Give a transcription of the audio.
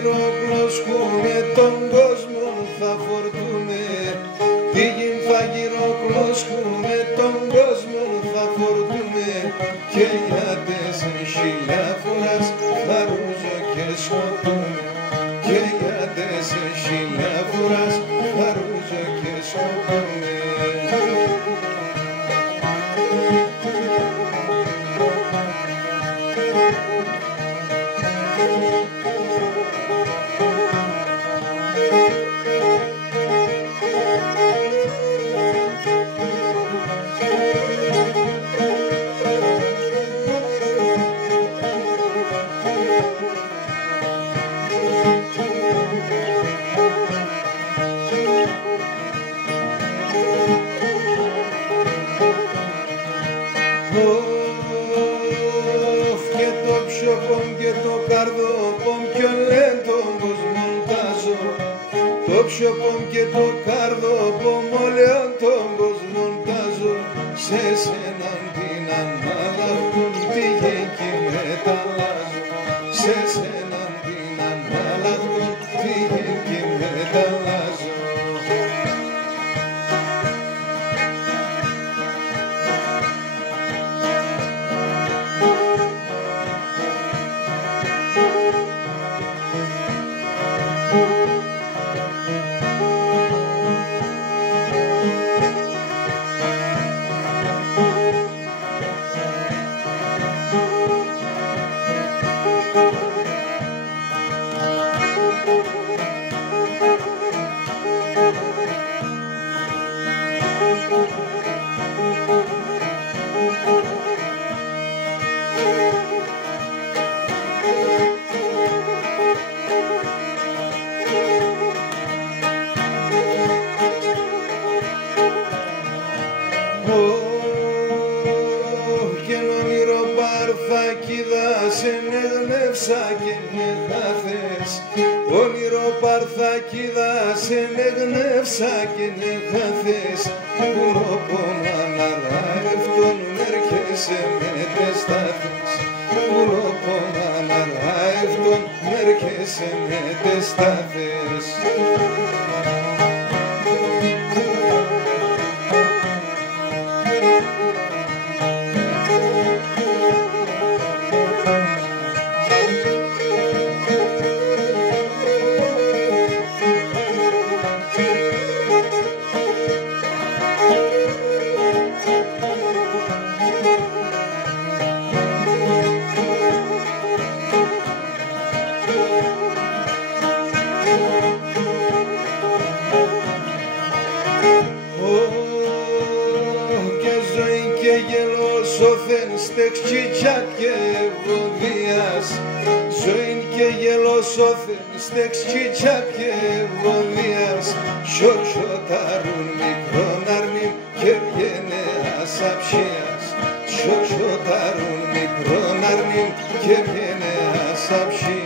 γυροκλωσκούμε, τον κόσμο θα φορτούμε. Τη γη θα γυροκλωσκούμε, τον κόσμο θα φορτούμε. Και για 4.000 φοράς θα ρούζω και σκοτούμε. Και για 4.000 φοράς θα ρούζω και σκοτούμε. Και το ψιοπομ και το καρδοπομ κι όλεν τον κόσμο τάζω. Το ψιοπομ και το καρδοπομ όλεν τον κόσμο τάζω. Σε σέναν την ανάλαβουν τη γη μεταλλάζω. Σε σέναν την ανάλαβουν τη γη μεταλλάζω. Και όνειρο παρθακίδα σε νεγνεύσα και με χάθες. Όνειρο παρθακίδα σε νεγνεύσα και με χάθες. Πουροπόμα αναράευτον μερκέσαι με τες τάθες. Πουροπόμα αναράευτον μερκέσαι με τες τάθες. Και γελόσωθεν στεξιτσιά και ευωδίας. Ζωήν και γελόσωθεν στεξιτσιά και ευωδίας. Σιωτσοτάρουν μικρόν αρμήν και βγαίνε ασαψίας. Σιωτσοτάρουν μικρόν αρμήν και βγαίνε ασαψίας.